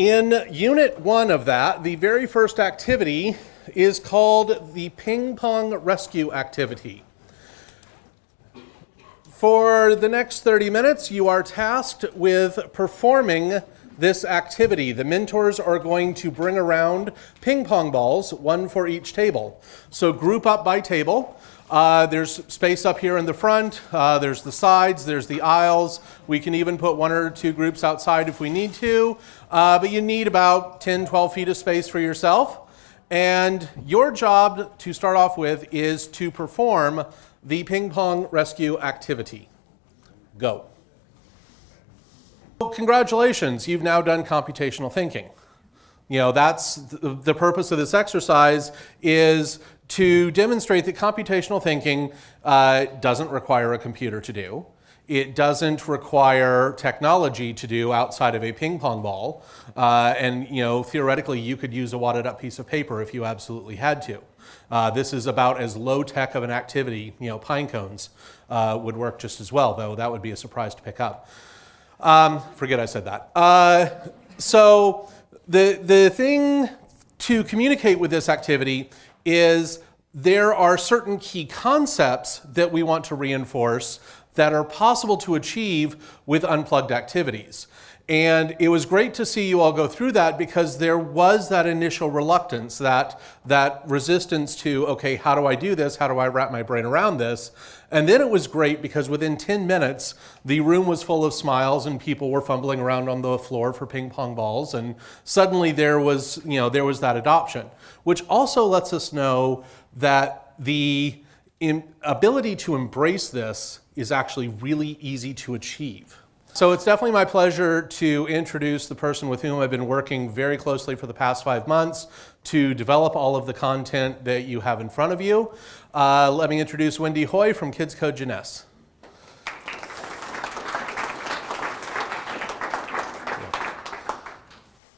In Unit 1 of that, the very first activity is called the Ping Pong Rescue Activity. For the next 30 minutes, you are tasked with performing this activity. The mentors are going to bring around ping pong balls, one for each table. So group up by table. There's space up here in the front, there's the sides, there's the aisles. We can even put one or two groups outside if we need to, but you need about 10, 12 feet of space for yourself. And your job to start off with is to perform the ping pong rescue activity. Go. Congratulations, you've now done computational thinking. You know, that's the purpose of this exercise, is to demonstrate that computational thinking doesn't require a computer to do. It doesn't require technology to do outside of a ping pong ball. And you know, theoretically, you could use a wadded up piece of paper if you absolutely had to. This is about as low tech of an activity. You know, pine cones would work just as well, though that would be a surprise to pick up. Forget I said that. So the thing to communicate with this activity is there are certain key concepts that we want to reinforce that are possible to achieve with unplugged activities. And it was great to see you all go through that, because there was that initial reluctance, that resistance to, okay, how do I do this? How do I wrap my brain around this? And then it was great because within 10 minutes, the room was full of smiles and people were fumbling around on the floor for ping pong balls. And suddenly there was that adoption, which also lets us know that the ability to embrace this is actually really easy to achieve. So it's definitely my pleasure to introduce the person with whom I've been working very closely for the past 5 months to develop all of the content that you have in front of you. Let me introduce Wendy Hoy from Kids Code Jeunesse.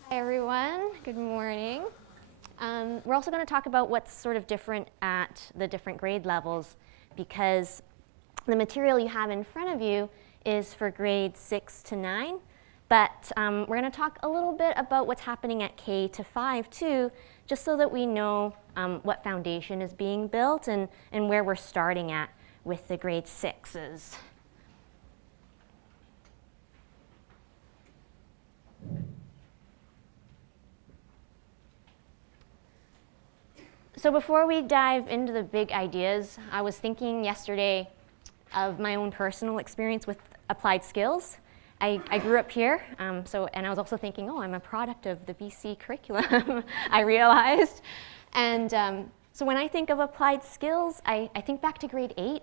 Hi everyone, good morning. We're also going to talk about what's sort of different at the different grade levels, because the material you have in front of you is for grades 6 to 9, but we're going to talk a little bit about what's happening at K to 5 too, just so that we know what foundation is being built and where we're starting at with the grade 6s. So before we dive into the big ideas, I was thinking yesterday of my own personal experience with applied skills. I grew up here, and I was also thinking, oh, I'm a product of the BC curriculum, I realized. And so when I think of applied skills, I think back to grade 8,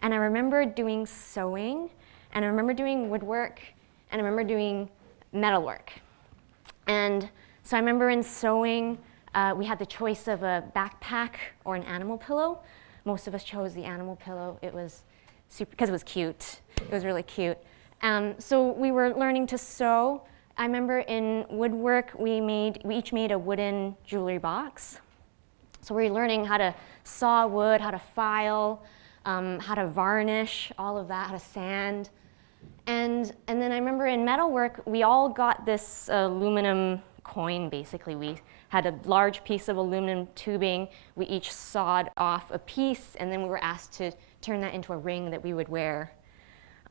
and I remember doing sewing, and I remember doing woodwork, and I remember doing metalwork. And so I remember in sewing, we had the choice of a backpack or an animal pillow. Most of us chose the animal pillow. It was super, because it was cute. It was really cute. So we were learning to sew. I remember in woodwork, we each made a wooden jewelry box. So we were learning how to saw wood, how to file, how to varnish, all of that, how to sand. And then I remember in metalwork, we all got this aluminum coin, basically. We had a large piece of aluminum tubing. We each sawed off a piece, and then we were asked to turn that into a ring that we would wear,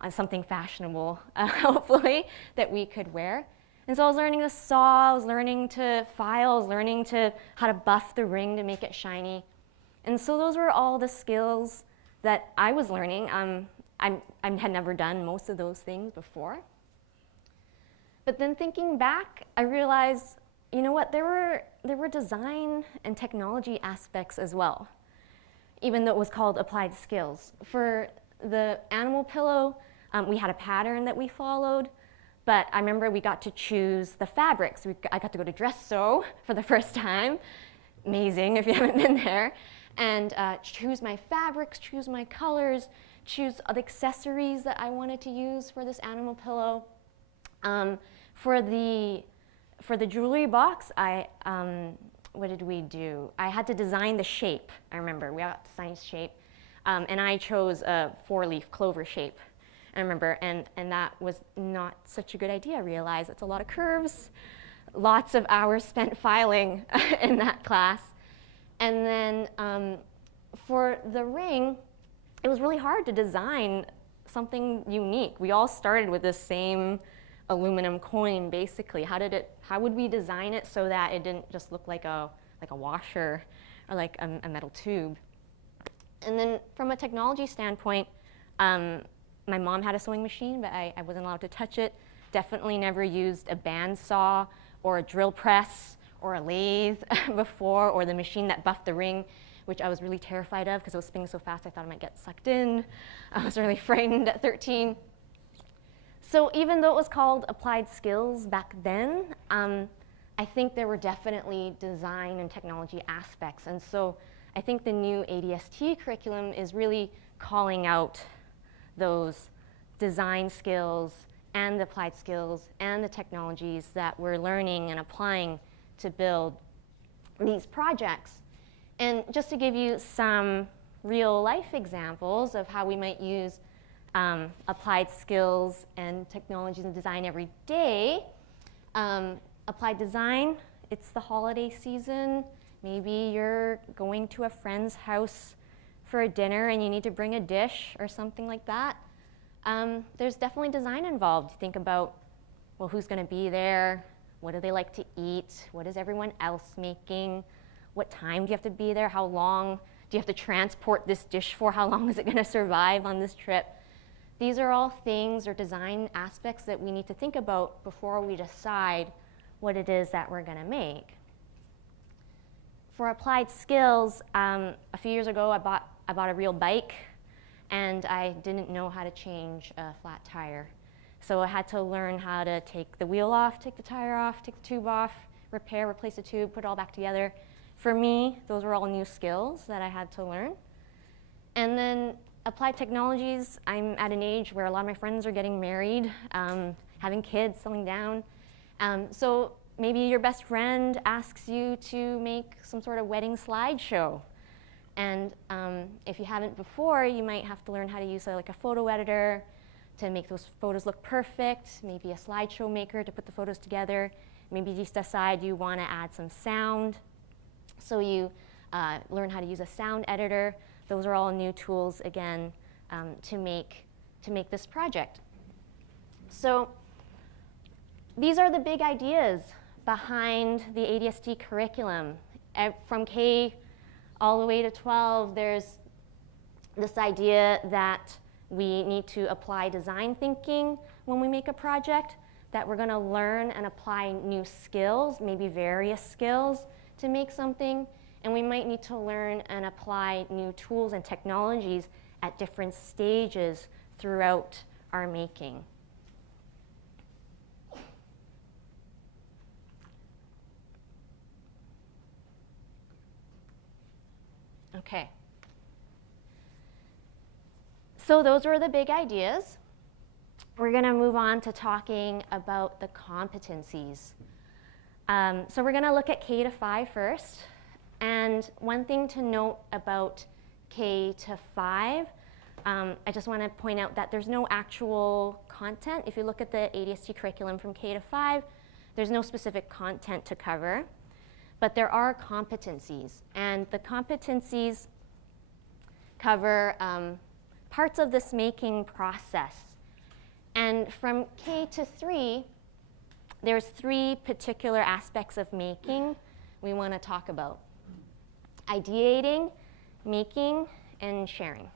something fashionable, hopefully, that we could wear. And so I was learning to saw, I was learning to file, I was learning how to buff the ring to make it shiny. And so those were all the skills that I was learning. I had never done most of those things before. But then thinking back, I realized, you know what, there were design and technology aspects as well, even though it was called applied skills. For the animal pillow, we had a pattern that we followed, but I remember we got to choose the fabrics. I got to go to Dress Sew for the first time. Amazing if you haven't been there. And choose my fabrics, choose my colors, choose the accessories that I wanted to use for this animal pillow. For the jewelry box, what did we do? I had to design the shape. I remember we had to design the shape, and I chose a 4-leaf clover shape. I remember, and that was not such a good idea. I realized it's a lot of curves, lots of hours spent filing in that class. And then for the ring, it was really hard to design something unique. We all started with this same aluminum coin, basically. How would we design it so that it didn't just look like a washer or like a metal tube? And then from a technology standpoint, my mom had a sewing machine, but I wasn't allowed to touch it. Definitely never used a bandsaw or a drill press or a lathe before, or the machine that buffed the ring, which I was really terrified of because it was spinning so fast I thought I might get sucked in. I was really frightened at 13. So even though it was called applied skills back then, I think there were definitely design and technology aspects. And so I think the new ADST curriculum is really calling out those design skills and the applied skills and the technologies that we're learning and applying to build these projects. And just to give you some real life examples of how we might use applied skills and technologies and design every day. Applied design, it's the holiday season. Maybe you're going to a friend's house for a dinner and you need to bring a dish or something like that. There's definitely design involved. Think about, well, who's going to be there? What do they like to eat? What is everyone else making? What time do you have to be there? How long do you have to transport this dish for? How long is it going to survive on this trip? These are all things or design aspects that we need to think about before we decide what it is that we're going to make. For applied skills, a few years ago I bought a real bike, and I didn't know how to change a flat tire. So I had to learn how to take the wheel off, take the tire off, take the tube off, repair, replace the tube, put it all back together. For me, those were all new skills that I had to learn. And then applied technologies, I'm at an age where a lot of my friends are getting married, having kids, settling down. So maybe your best friend asks you to make some sort of wedding slideshow. And if you haven't before, you might have to learn how to use like a photo editor to make those photos look perfect, maybe a slideshow maker to put the photos together. Maybe you just decide you want to add some sound. So you learn how to use a sound editor. Those are all new tools, again, to make this project. So these are the big ideas behind the ADST curriculum. From K all the way to 12, there's this idea that we need to apply design thinking when we make a project, that we're going to learn and apply new skills, maybe various skills, to make something, and we might need to learn and apply new tools and technologies at different stages throughout our making. Okay. So those were the big ideas. We're going to move on to talking about the competencies. So we're going to look at K to 5 first. And one thing to note about K to 5, I just want to point out that there's no actual content. If you look at the ADST curriculum from K to 5, there's no specific content to cover. But there are competencies. And the competencies cover parts of this making process. And from K to 3, there's 3 particular aspects of making we want to talk about: ideating, making, and sharing.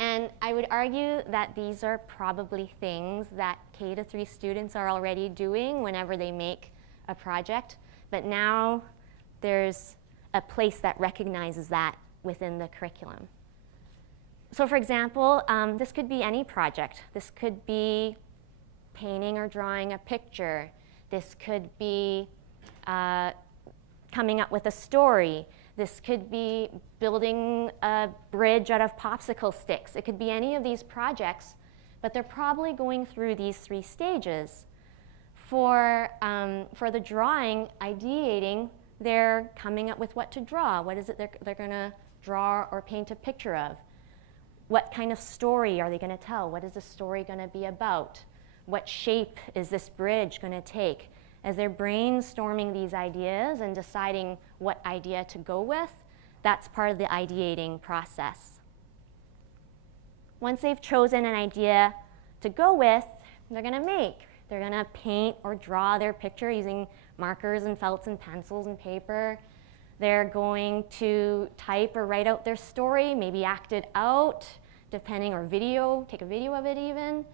And I would argue that these are probably things that K to 3 students are already doing whenever they make a project, but now there's a place that recognizes that within the curriculum. So for example, this could be any project. This could be painting or drawing a picture. This could be coming up with a story. This could be building a bridge out of popsicle sticks. It could be any of these projects, but they're probably going through these 3 stages. For the drawing, ideating, they're coming up with what to draw. What is it they're going to draw or paint a picture of? What kind of story are they going to tell? What is the story going to be about? What shape is this bridge going to take? as they're brainstorming these ideas and deciding what idea to go with, that's part of the ideating process. Once they've chosen an idea to go with, they're going to make. They're going to paint or draw their picture using markers and felts and pencils and paper. They're going to type or write out their story, maybe act it out, depending, or video, take a video of it even.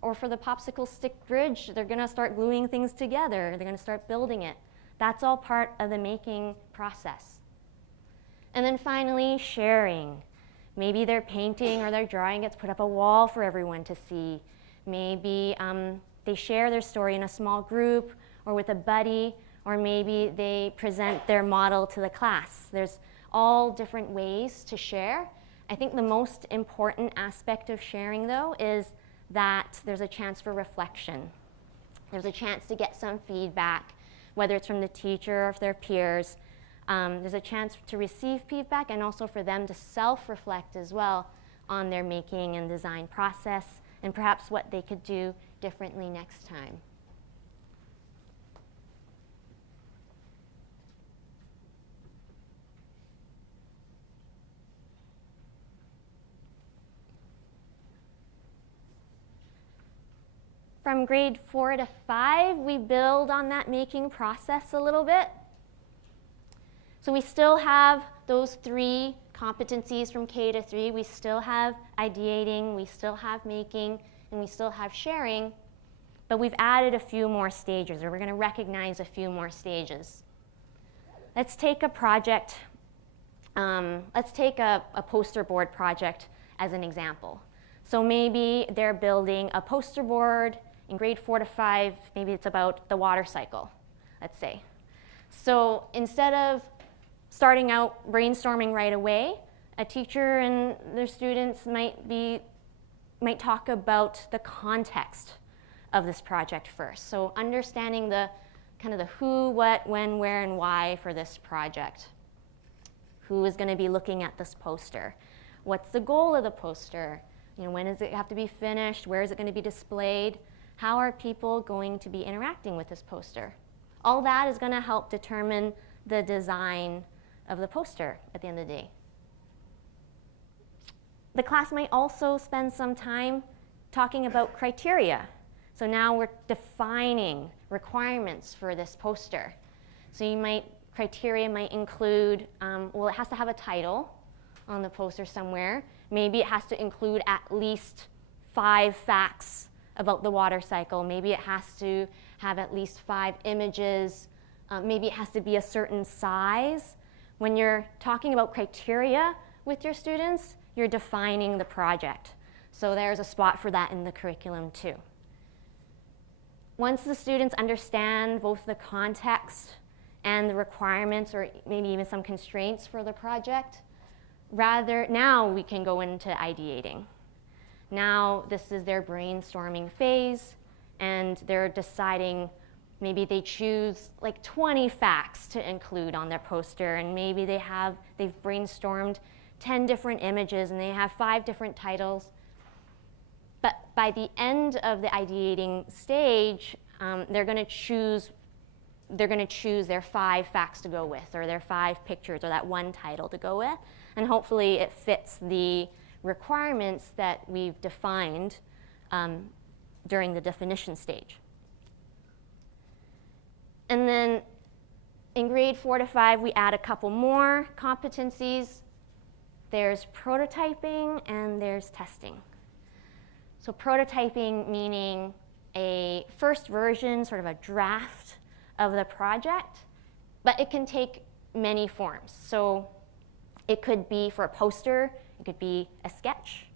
Or for the popsicle stick bridge, they're going to start gluing things together. They're going to start building it. That's all part of the making process. And then finally, sharing. Maybe their painting or their drawing gets put up a wall for everyone to see. Maybe they share their story in a small group or with a buddy, or maybe they present their model to the class. There's all different ways to share. I think the most important aspect of sharing, though, is that there's a chance for reflection. There's a chance to get some feedback, whether it's from the teacher or their peers. There's a chance to receive feedback and also for them to self-reflect as well on their making and design process and perhaps what they could do differently next time. From grade 4 to 5, we build on that making process a little bit. So we still have those 3 competencies from K to 3. We still have ideating, we still have making, and we still have sharing. But we've added a few more stages, or we're going to recognize a few more stages. Let's take a project. Let's take a poster board project as an example. So maybe they're building a poster board in grade 4 to 5. Maybe it's about the water cycle, let's say. So instead of starting out brainstorming right away, a teacher and their students might talk about the context of this project first. So understanding the kind of the who, what, when, where, and why for this project. Who is going to be looking at this poster? What's the goal of the poster? When does it have to be finished? Where is it going to be displayed? How are people going to be interacting with this poster? All that is going to help determine the design of the poster at the end of the day. The class might also spend some time talking about criteria. So now we're defining requirements for this poster. So criteria might include, well, it has to have a title on the poster somewhere. Maybe it has to include at least 5 facts about the water cycle. Maybe it has to have at least 5 images. Maybe it has to be a certain size. When you're talking about criteria with your students, you're defining the project. So there's a spot for that in the curriculum too. Once the students understand both the context and the requirements, or maybe even some constraints for the project, now we can go into ideating. Now this is their brainstorming phase, and they're deciding, maybe they choose like 20 facts to include on their poster, and maybe they've brainstormed 10 different images and they have 5 different titles. But by the end of the ideating stage, they're going to choose their 5 facts to go with, or their 5 pictures, or that one title to go with, and hopefully it fits the requirements that we've defined during the definition stage. And then in grade 4 to 5, we add a couple more competencies. There's prototyping and there's testing. So prototyping meaning a first version, sort of a draft of the project, but it can take many forms. So it could be for a poster, it could be a sketch,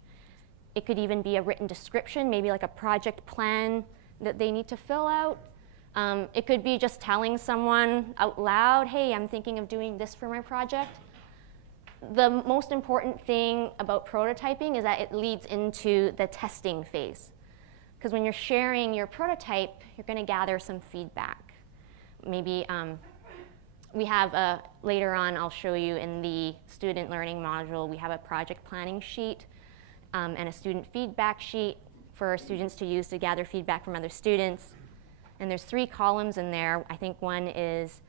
it could even be a written description, maybe like a project plan that they need to fill out. It could be just telling someone out loud, hey, I'm thinking of doing this for my project. The most important thing about prototyping is that it leads into the testing phase. Because when you're sharing your prototype, you're going to gather some feedback. Maybe we have later on, I'll show you in the student learning module, we have a project planning sheet and a student feedback sheet for students to use to gather feedback from other students. And there's 3 columns in there. I think one is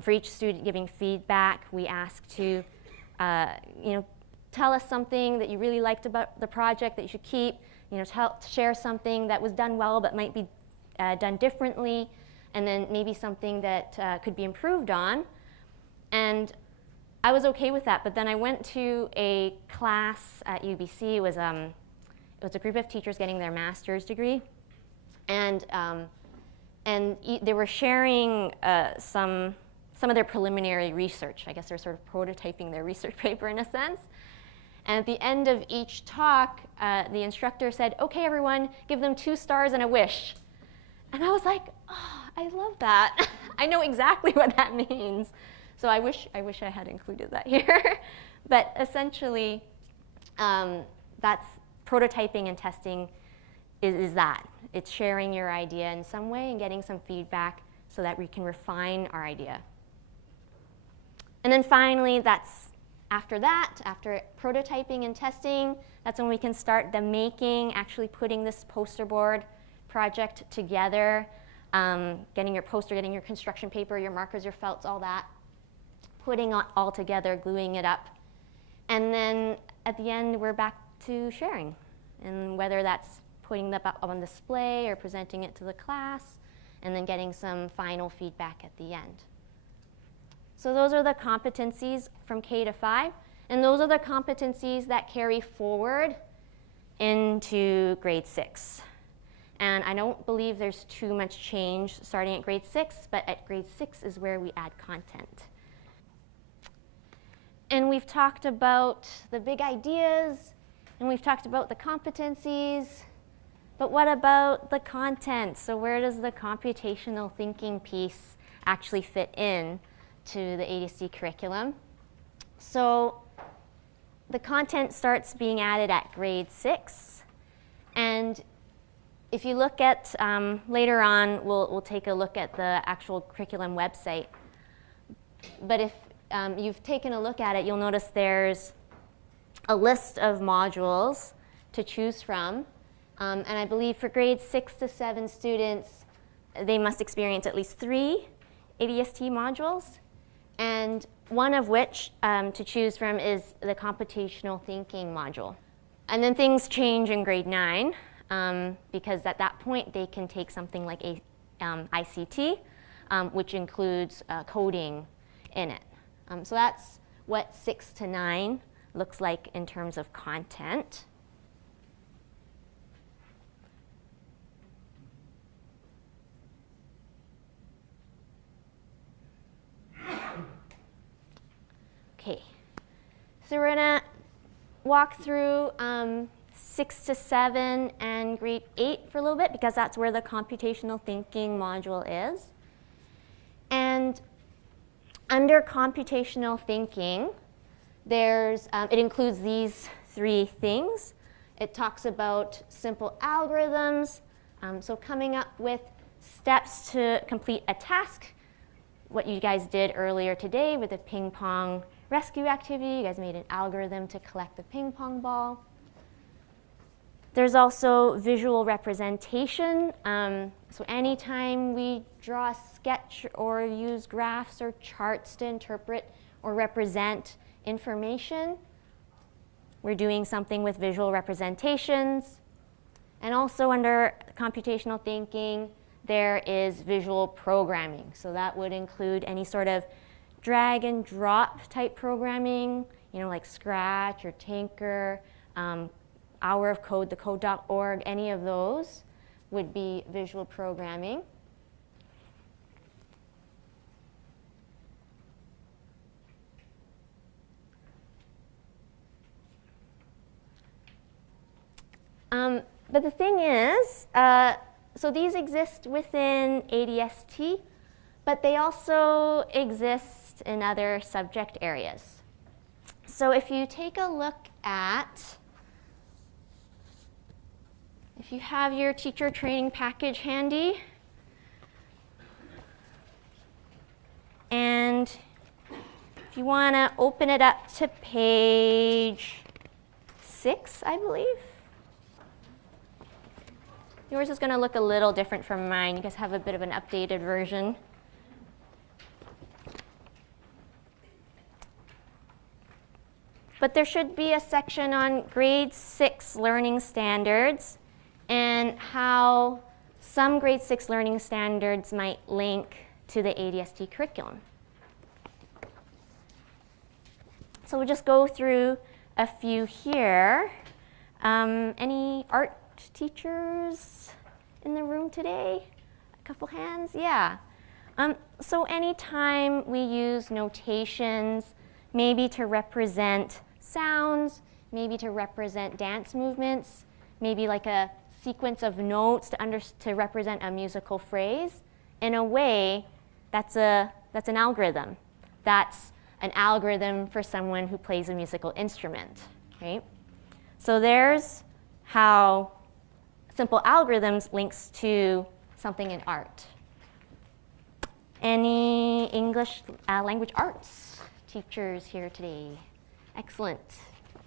for each student giving feedback. We ask to tell us something that you really liked about the project that you should keep. Share something that was done well but might be done differently, and then maybe something that could be improved on. And I was okay with that, but then I went to a class at UBC. It was a group of teachers getting their master's degree, and they were sharing some of their preliminary research. I guess they're sort of prototyping their research paper in a sense. And at the end of each talk, the instructor said, "Okay, everyone, give them 2 stars and a wish." And I was like, "Oh, I love that." I know exactly what that means. So I wish I had included that here. But essentially, that's prototyping and testing is that. It's sharing your idea in some way and getting some feedback so that we can refine our idea. And then finally, after prototyping and testing, that's when we can start the making, actually putting this poster board project together, getting your poster, getting your construction paper, your markers, your felts, all that, putting it all together, gluing it up. And then at the end, we're back to sharing. And whether that's putting it up on display or presenting it to the class, and then getting some final feedback at the end. So those are the competencies from K to 5. And those are the competencies that carry forward into grade 6. And I don't believe there's too much change starting at grade 6, but at grade 6 is where we add content. And we've talked about the big ideas, and we've talked about the competencies, but what about the content? So where does the computational thinking piece actually fit in to the ADST curriculum? So the content starts being added at grade 6, and if you look at, later on, we'll take a look at the actual curriculum website. But if you've taken a look at it, you'll notice there's a list of modules to choose from. And I believe for grades 6 to 7 students, they must experience at least 3 ADST modules, and one of which to choose from is the computational thinking module. And then things change in grade 9, because at that point they can take something like ICT, which includes coding in it. So that's what 6 to 9 looks like in terms of content. Okay, so we're gonna walk through 6 to 7 and grade 8 for a little bit, because that's where the computational thinking module is. And under computational thinking, it includes these 3 things. It talks about simple algorithms, so coming up with steps to complete a task, what you guys did earlier today with the ping pong rescue activity. You guys made an algorithm to collect the ping pong ball. There's also visual representation. So anytime we draw a sketch or use graphs or charts to interpret or represent information, we're doing something with visual representations. And also under computational thinking, there is visual programming. So that would include any sort of drag and drop type programming, like Scratch or Tinker, Hour of Code, the code.org, any of those would be visual programming. But the thing is, so these exist within ADST, but they also exist in other subject areas. So if you take a look at, if you have your teacher training package handy, and if you want to open it up to page 6, I believe. Yours is going to look a little different from mine. You guys have a bit of an updated version. But there should be a section on grade 6 learning standards and how some grade 6 learning standards might link to the ADST curriculum. So we'll just go through a few here. Any art teachers in the room today? A couple hands? Yeah. So anytime we use notations, maybe to represent sounds, maybe to represent dance movements, maybe like a sequence of notes to represent a musical phrase, in a way, that's an algorithm. That's an algorithm for someone who plays a musical instrument, right? So there's how simple algorithms links to something in art. Any English language arts teachers here today? Excellent.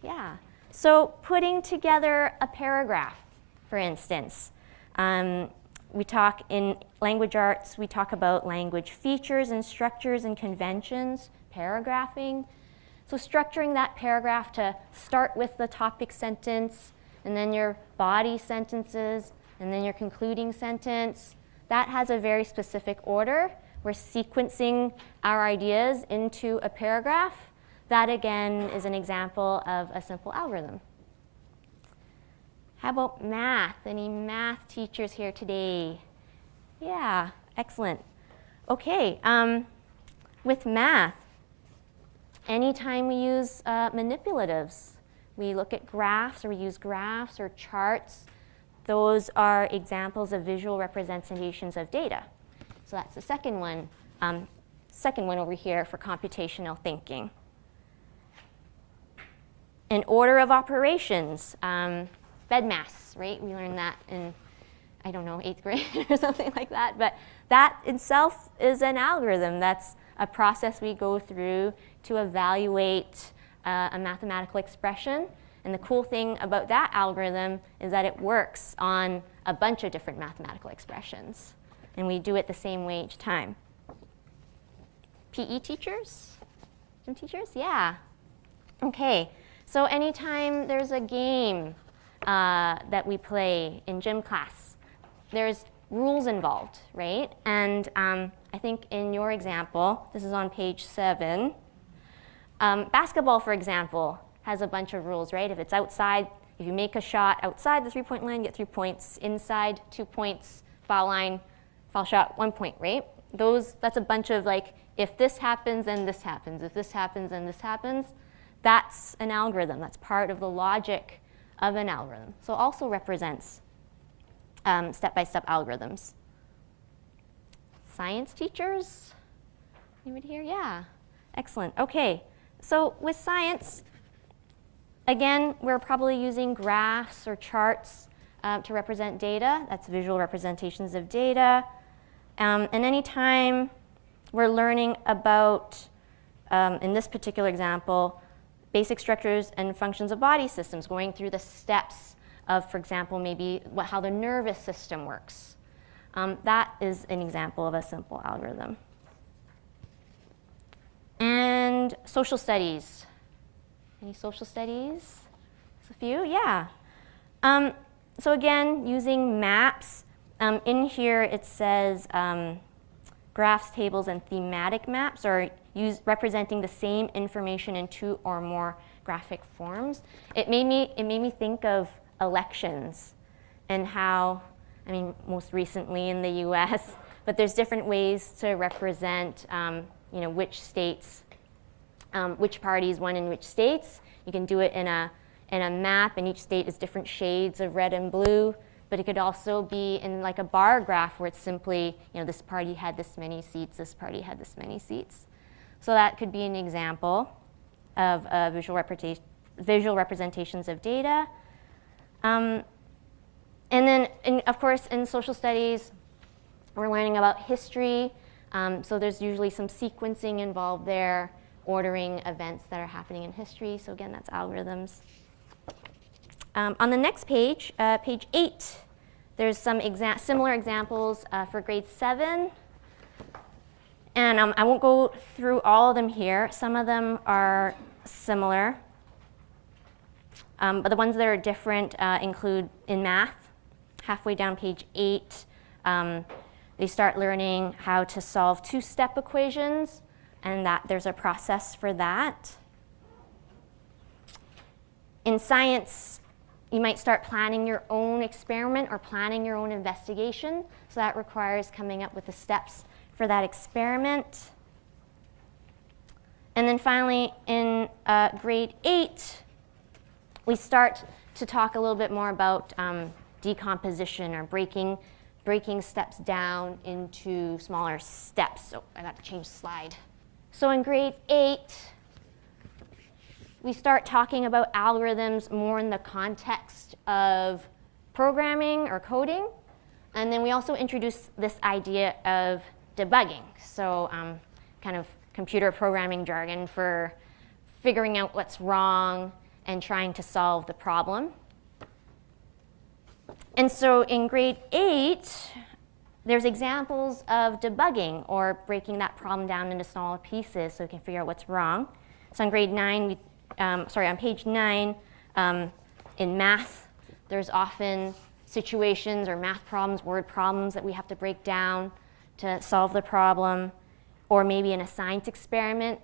Yeah. So putting together a paragraph, for instance. We talk in language arts, we talk about language features and structures and conventions, paragraphing. So structuring that paragraph to start with the topic sentence, and then your body sentences, and then your concluding sentence. That has a very specific order. We're sequencing our ideas into a paragraph. That, again, is an example of a simple algorithm. How about math? Any math teachers here today? Yeah, excellent. Okay, with math, anytime we use manipulatives, we look at graphs or we use graphs or charts, those are examples of visual representations of data. So that's the second one over here for computational thinking. An order of operations, BEDMAS, right? We learned that in, I don't know, 8th grade or something like that. But that itself is an algorithm. That's a process we go through to evaluate a mathematical expression. And the cool thing about that algorithm is that it works on a bunch of different mathematical expressions. And we do it the same way each time. PE teachers? Gym teachers? Yeah. Okay. So anytime there's a game that we play in gym class, there's rules involved, right? And I think in your example, this is on page 7, basketball, for example, has a bunch of rules, right? If it's outside, if you make a shot outside the 3-point line, you get 3 points. Inside, 2 points. Foul line, foul shot, 1 point, right? That's a bunch of like, if this happens, then this happens. If this happens, then this happens. That's an algorithm. That's part of the logic of an algorithm. So it also represents step-by-step algorithms. Science teachers? Anybody here? Yeah. Excellent. Okay. So with science, again, we're probably using graphs or charts to represent data. That's visual representations of data. And anytime we're learning about, in this particular example, basic structures and functions of body systems, going through the steps of, for example, maybe how the nervous system works. That is an example of a simple algorithm. And social studies. Any social studies? A few? Yeah. So again, using maps. In here it says graphs, tables, and thematic maps are representing the same information in 2 or more graphic forms. It made me think of elections and how, I mean, most recently in the U.S., but there's different ways to represent, which states, which parties won in which states. You can do it in a map, and each state is different shades of red and blue. But it could also be in like a bar graph where it's simply, this party had this many seats, this party had this many seats. So that could be an example of visual representations of data. And then, of course, in social studies, we're learning about history. So there's usually some sequencing involved there, ordering events that are happening in history. So again, that's algorithms. On the next page, page 8, There's some similar examples for grade 7. And I won't go through all of them here. Some of them are similar. But the ones that are different include in math, halfway down page 8, they start learning how to solve two-step equations, and that there's a process for that. In science, you might start planning your own experiment or planning your own investigation. So that requires coming up with the steps for that experiment. And then finally, in grade 8, we start to talk a little bit more about decomposition or breaking steps down into smaller steps. So I got to change the slide. So in grade 8, we start talking about algorithms more in the context of programming or coding. And then we also introduce this idea of debugging. So kind of computer programming jargon for figuring out what's wrong and trying to solve the problem. And so in grade 8, there's examples of debugging or breaking that problem down into smaller pieces so we can figure out what's wrong. So on grade 9, on page 9, in math, there's often situations or math problems, word problems that we have to break down to solve the problem. Or maybe in a science experiment,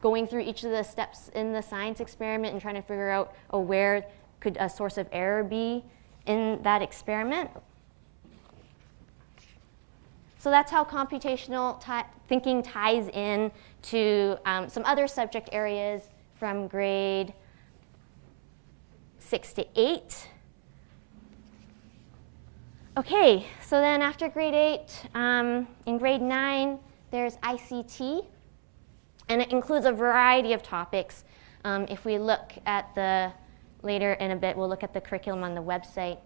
going through each of the steps in the science experiment and trying to figure out, where could a source of error be in that experiment. So that's how computational thinking ties in to some other subject areas from grade 6 to 8. Okay, so then after grade 8, in grade 9, there's ICT, and it includes a variety of topics. If we look at later in a bit, we'll look at the curriculum on the website.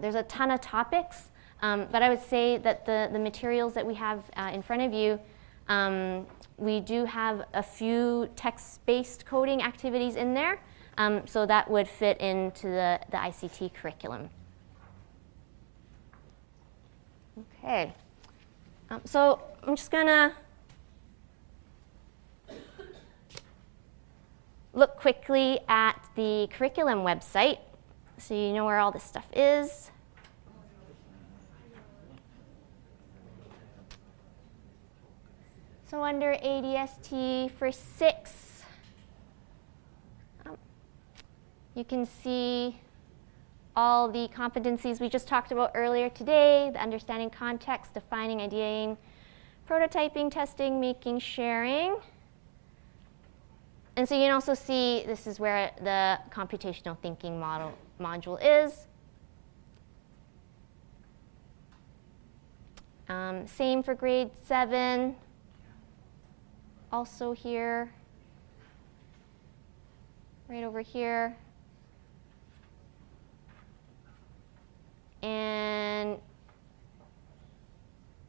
There's a ton of topics, but I would say that the materials that we have in front of you, we do have a few text-based coding activities in there, so that would fit into the ICT curriculum. Okay, so I'm just gonna look quickly at the curriculum website so you know where all this stuff is. So under ADST for 6, you can see all the competencies we just talked about earlier today, the understanding context, defining, ideating, prototyping, testing, making, sharing. And so you can also see this is where the computational thinking module is. Same for grade 7. Also here, right over here. And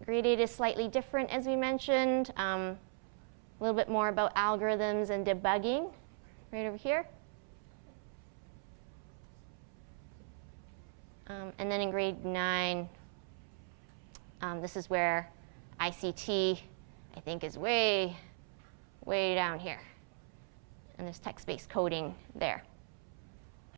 grade 8 is slightly different, as we mentioned. A little bit more about algorithms and debugging, right over here. And then in grade 9, this is where ICT, I think, is way down here. And there's text-based coding there.